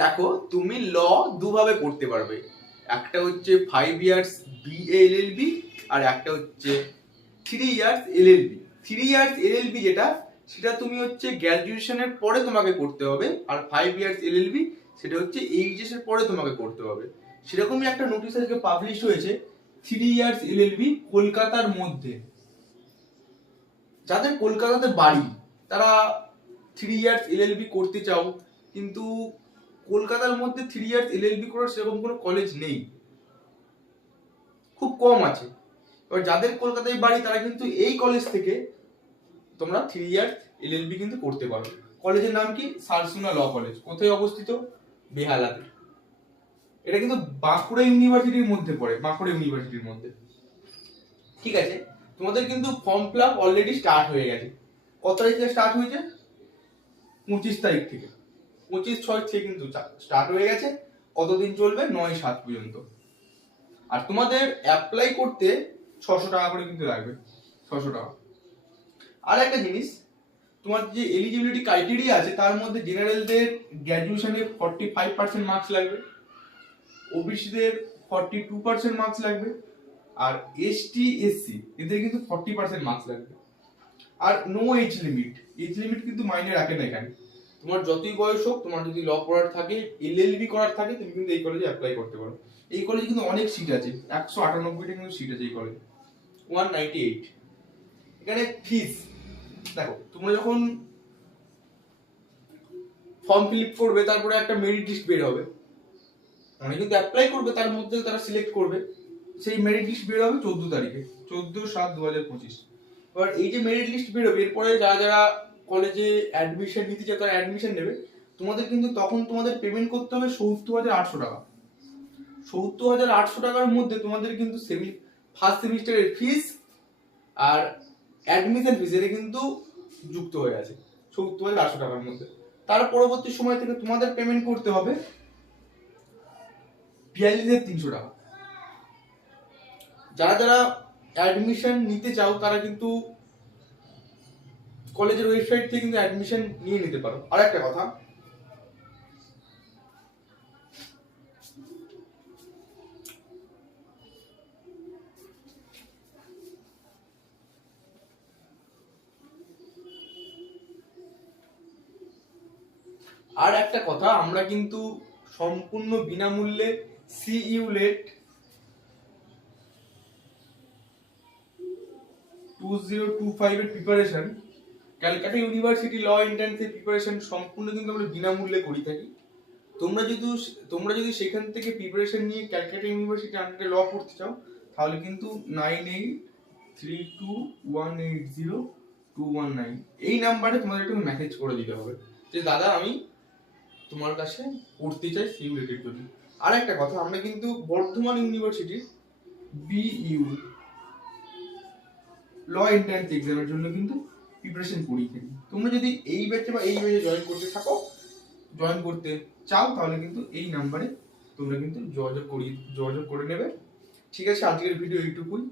দেখো, তুমি ল দুভাবে পড়তে পারবে। একটা হচ্ছে 5 ইয়ার্স BA-LLB আর একটা হচ্ছে 3 ইয়ার্স LLB। 3 ইয়ার্স LLB যেটা, সেটা তুমি হচ্ছে গ্র্যাজুয়েশনের পরে তোমাকে করতে হবে, আর 5 ইয়ার্স LLB সেটা হচ্ছে এইচএস এর পরে তোমাকে করতে হবে। সেরকমই একটা নোটিশ আজকে পাবলিশ হয়েছে 3 ইয়ার্স LLB কলকাতার মধ্যে। যাদের কলকাতাতে বাড়ি তারা 3 ইয়ার্স LLB করতে চাও, কিন্তু কলকাতার মধ্যে 3 ইয়ার্স LLB করার সেরকম কোনো কলেজ নেই, খুব কম আছে। এবার যাদের কলকাতায় বাড়ি তারা কিন্তু এই কলেজ থেকে তোমরা 3 ইয়ার্স LLB কিন্তু করতে পারো। কলেজের নাম কি? সারসুনা ল কলেজ। কোথায় অবস্থিত? বেহালাতে। এটা কিন্তু বাঁকুড়া ইউনিভার্সিটির মধ্যে পড়ে, বাঁকুড়া ইউনিভার্সিটির মধ্যে। ঠিক আছে, তোমাদের কিন্তু form fill up already start হয়ে গেছে। কত তারিখ থেকে স্টার্ট হয়েছে? 25 তারিখ থেকে। 25/6 থেকে কিন্তু স্টার্ট হয়ে গেছে। কতদিন চলবে? 9/7 পর্যন্ত। আর তোমাদের অ্যাপ্লাই করতে 600 টাকা করে কিন্তু লাগবে, 600 টাকা। আর একটা জিনিস, তোমার যে এলিজিবিলিটি ক্রাইটেরিয়া আছে তার মধ্যে জেনারেলদের গ্র্যাজুয়েশনে 45% মার্কস লাগবে, ওবিসিদের 42% মার্কস লাগবে, আর এসটি এসসি এদের কিন্তু 40% মার্কস লাগবে। আর no age limit, age limit কিন্তু মাইনে রাখে না এখানে। তোমার যতই বয়স হোক, তোমার যদি ল পড়ার থাকে, LLB করার থাকে, তুমি কিন্তু এই কলেজে অ্যাপ্লাই করতে পারো। এই কলেজে কিন্তু অনেক সিট আছে, 198টা কিন্তু সিট আছে এই কলেজে, 198। এখানে ফিস দেখো, তোমরা যখন ফর্ম ফিল আপ করবে তারপরে একটা মেরিট লিস্ট বের হবে, অনেকে কিন্তু অ্যাপ্লাই করবে, তার মধ্যে তারা সিলেক্ট করবে। সেই মেরিট লিস্ট বের হবে 14 তারিখে, 14/7/2025। এবার এই যে মেরিট লিস্ট বের হবে, এরপরে যারা যারা কলেজে অ্যাডমিশন নিতে চায় তারা অ্যাডমিশন নেবে। তোমাদের কিন্তু তখন তোমাদের পেমেন্ট করতে হবে ৭০,৮০০ টাকা। ৭০,৮০০ টাকার মধ্যে তোমাদের কিন্তু ফার্স্ট সেমিস্টারের ফিস আর অ্যাডমিশন ফিস এটা কিন্তু যুক্ত হয়ে আছে ৭০,৮০০ টাকার মধ্যে। তার পরবর্তী সময় থেকে তোমাদের পেমেন্ট করতে হবে ৪২,৩০০ টাকা। যারা যারা অ্যাডমিশন নিতে চাও তারা কিন্তু কলেজের ওয়েবসাইট থেকে কিন্তু অ্যাডমিশন নিয়ে নিতে পারো। আর একটা কথা, আমরা কিন্তু সম্পূর্ণ বিনামূল্যে CULET 2025 এর প্রিপারেশন, ক্যালকাটা ইউনিভার্সিটি ল এন্ট্রান্সের প্রিপারেশন সম্পূর্ণ কিন্তু আমরা বিনামূল্যে করি থাকি। তোমরা যদি সেখান থেকে প্রিপারেশন নিয়ে ক্যালকাটা ইউনিভার্সিটি আন্ডারে ল পড়তে চাও, তাহলে কিন্তু 9832180219 এই নাম্বারে তোমাদের একটু মেসেজ করে দিতে হবে যে দাদা আমি তোমার কাছে পড়তে চাই সিউলেটের জন্য। আর একটা কথা, আমরা কিন্তু বর্ধমান ইউনিভার্সিটির BU ল এন্ট্রান্স এক্সামের জন্য কিন্তু প্রিপারেশন করিয়ে থাকি। তোমরা যদি এই ব্যাচে বা এই ব্যাচে জয়েন করতে চাও, তাহলে কিন্তু এই নাম্বারে তোমরা কিন্তু যোগাযোগ করে নেবে। ঠিক আছে, আজকের ভিডিও এইটুকুই।